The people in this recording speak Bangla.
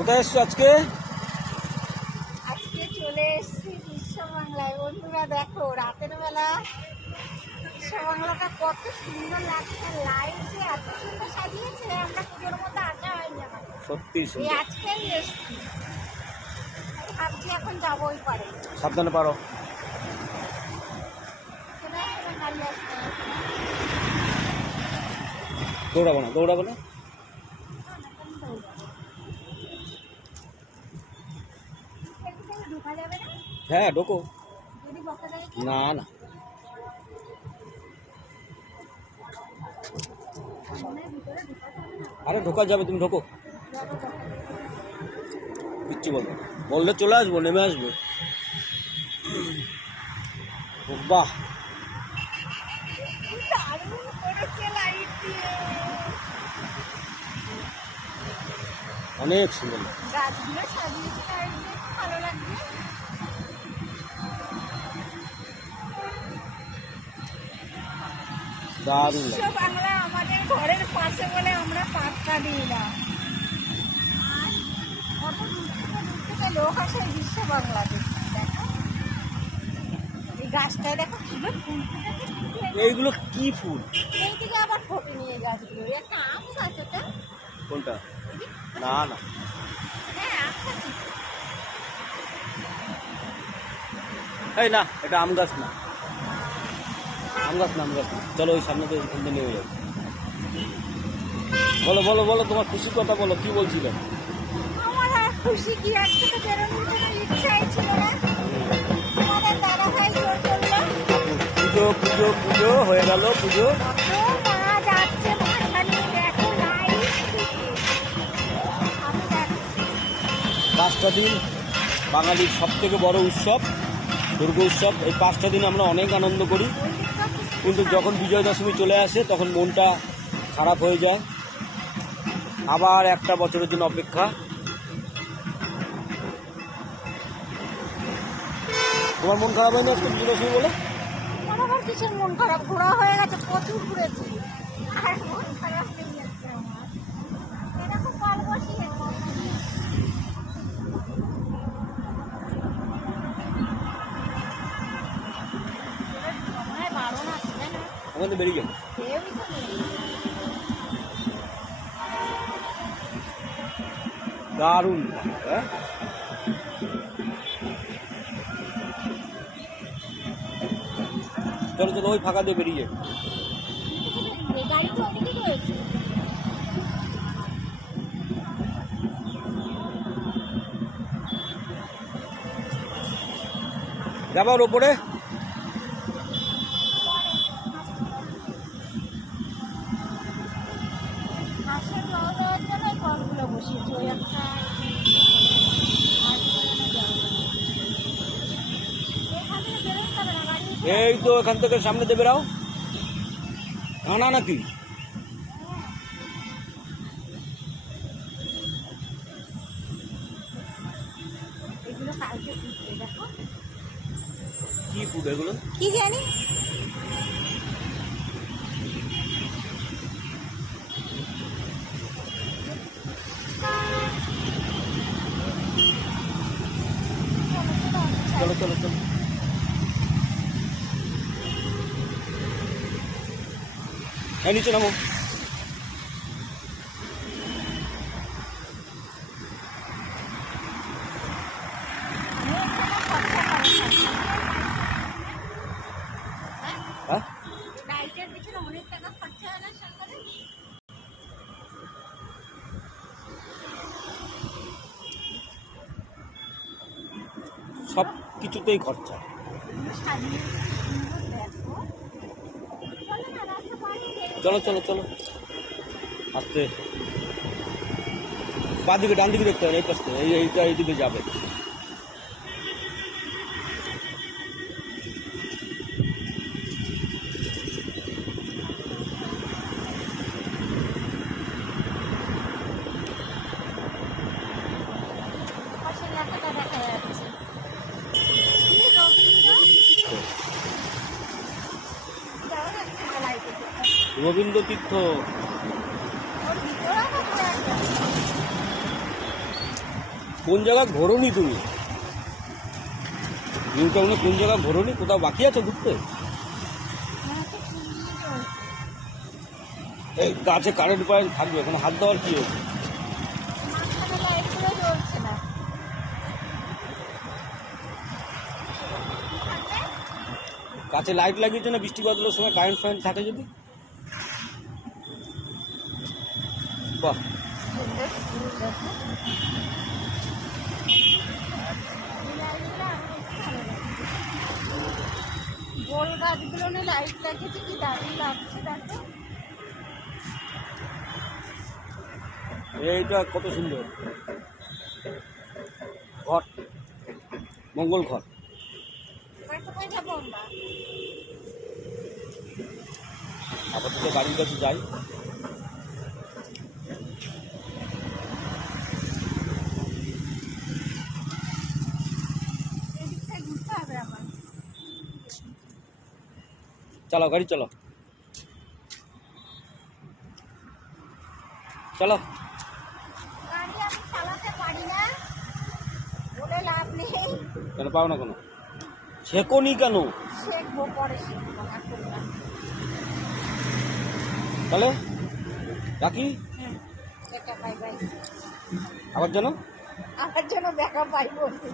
কোথায় এসছো আজকে? আজকে চলে এসেছি বিশ্ব বাংলায়। বন্ধুরা দেখো, রাতের বেলা বিশ্ব বাংলাটা কত সুন্দর লাগছে, লাইটে এত সুন্দর সাজিয়েছে। আমরা পুজোর মধ্যে আসা হয়নি আমাদের, সত্যি এই সুন্দর। আজকেই এসেছি। ভাবছি এখন যাবো ওই পারে। সাবধানে পারো। গাড়ি আসতে দৌড়াবো না, দৌড়াবো না। ঢোকা যাবে না হ্যাঁ ঢোকো। যদি বকা দেয়? না না, ভিতরে ঢোকা যাবে না। আরে ঢোকা যাবে, তুমি ঢোকো। কিচ্ছু বলবো না। বললে চলে আসবো, নেমে আসবো। বাহ, দারুণ করেছে লাইট দিয়ে, অনেক সুন্দর। গাছগুলো সাজিয়েছে লাইট দিয়ে, খুব ভালো লাগছে। দারুণ বিশ্ব লাগে। বাংলা আমাদের ঘরের পাশে বলে আমরা পাত্তা দিই না। আর কত দূর থেকে লোক আসে এই বিশ্ব বাংলাতে। দেখো এই গাছটায়, দেখো ফুলে ফুল ফুটেছে। এইগুলো কি ফুল? এই দিকে আবার ফোটে নিয়ে গাছগুলো। একটা আম গাছ ওটা। কোনটা? না না, হ্যাঁ আম গাছ। এই না, এটা আম গাছ না, আম গাছ না, আম গাছ না। চলো ওই সামনে দিয়ে ওখান থেকে নেমে যাবো। বলো বলো বলো, তোমার খুশির কথা বলো, কি বলছিলে? আমার আর খুশি কি, আজকে তো বেরোনোর কোনো ইচ্ছাই ছিল না। তোমাদের দাদা ভাই জোর করলো। পুজো পুজো পুজো হয়ে গেল, পুজো। কত মা যাচ্ছে মাথা নিয়ে, দেখো লাইট। আমি যাচ্ছি। 5টা দিন বাঙালির সব থেকে বড় উৎসব দুর্গা উৎসব। এই 5টা দিন আমরা অনেক আনন্দ করি, ওই দিকটা কিন্তু যখন বিজয় দশমী চলে আসে তখন মনটা খারাপ হয়ে যায়। আবার একটা বছরের জন্য অপেক্ষা। তোমার মন খারাপ হয়নি আজকে বিজয় দশমী বলে? আমার আবার কিসের মন খারাপ, ঘোরা হয়ে গেছে, প্রচুর ঘুরেছি। আর মন খারাপ নেই আজকে আমার। এরকম কল বসিয়ে সময় বারণ আছে জানো, আমাদের বেরিয়ে গেল। কেউই তো নেই। দারুণ, হ্যাঁ। চলো চলো, ওই ফাঁকা দিয়ে বেরিয়ে যাবে। গাড়ি তো ওদিকে রয়েছে। যাবার ওপরে হাঁসের জল দেওয়ার জন্য এই কলগুলো বসিয়েছি। ওই একটা এখান থেকে বেরোতে হবে না, গাড়ি এই তো এখান থেকে সামনে দিয়ে বেরাও। কানা নাকি? এগুলো কালকে ফুটবে। দেখো কি ফুড এগুলো? কি জানি। চলো চলো চলো। হ্যাঁ নিচে নামো। হ্যাঁ, লাইটের পিছনে অনেক টাকা খরচা হয় না সরকারের? সব কিছুতেই খরচা। সাজিয়ে সুন্দর দেখো। চলো না, রাস্তা পার হয়ে চলো চলো চলো, আস্তে। বাঁ দিকে ডান দিকে দেখতে হবে, এই পাশে এইটা এইদিকে যাবে। পাশে লেখাটা দেখা যাচ্ছে। কি রবীন্দ্র? যাও না, লাইটে রবীন্দ্র তীর্থ। ওর ভিতরে আবার একটা কোন জায়গায় ঘোরোনি তুমি? নিউ টাউনে কোন জায়গায় ঘোরোনি? কোথাও বাকি আছে ঘুরতে? এই গাছে কারেন্ট পয়েন্ট থাকবে, ওখানে হাত দেওয়ার কি হয়েছে? লাইটগুলো জ্বলছে না। গাছে লাইট লাগিয়েছে না, বৃষ্টি বাদলের সময় কারেন্ট ফারেন্ট থাকে যদি? বাহ, সুন্দর ফুল দেখো। এই লাইটগুলো আমার খুব ভালো লাগে। গোল গাছগুলো নিয়ে লাইট লাগিয়েছে, কি দারুণ লাগছে দেখো। এইটা কত সুন্দর ঘর, মঙ্গল ঘর। কোথায় যাবো আমরা? আপাতত গাড়ির কাছে যাই। এদিক থেকে ঘুরতে হবে আমার। চলো গাড়ি চলো, চলো। গাড়ি আমি চালাতে পারি না বলে লাভ নেই। কেন পাও না কেন? শেখো নি কেন? শিখবো, পরে শিখবো, এখন না। তাহলে রাখি, দেখা পাই বাই। আবার যেন আমার জন্য দেখা পাই বলতে।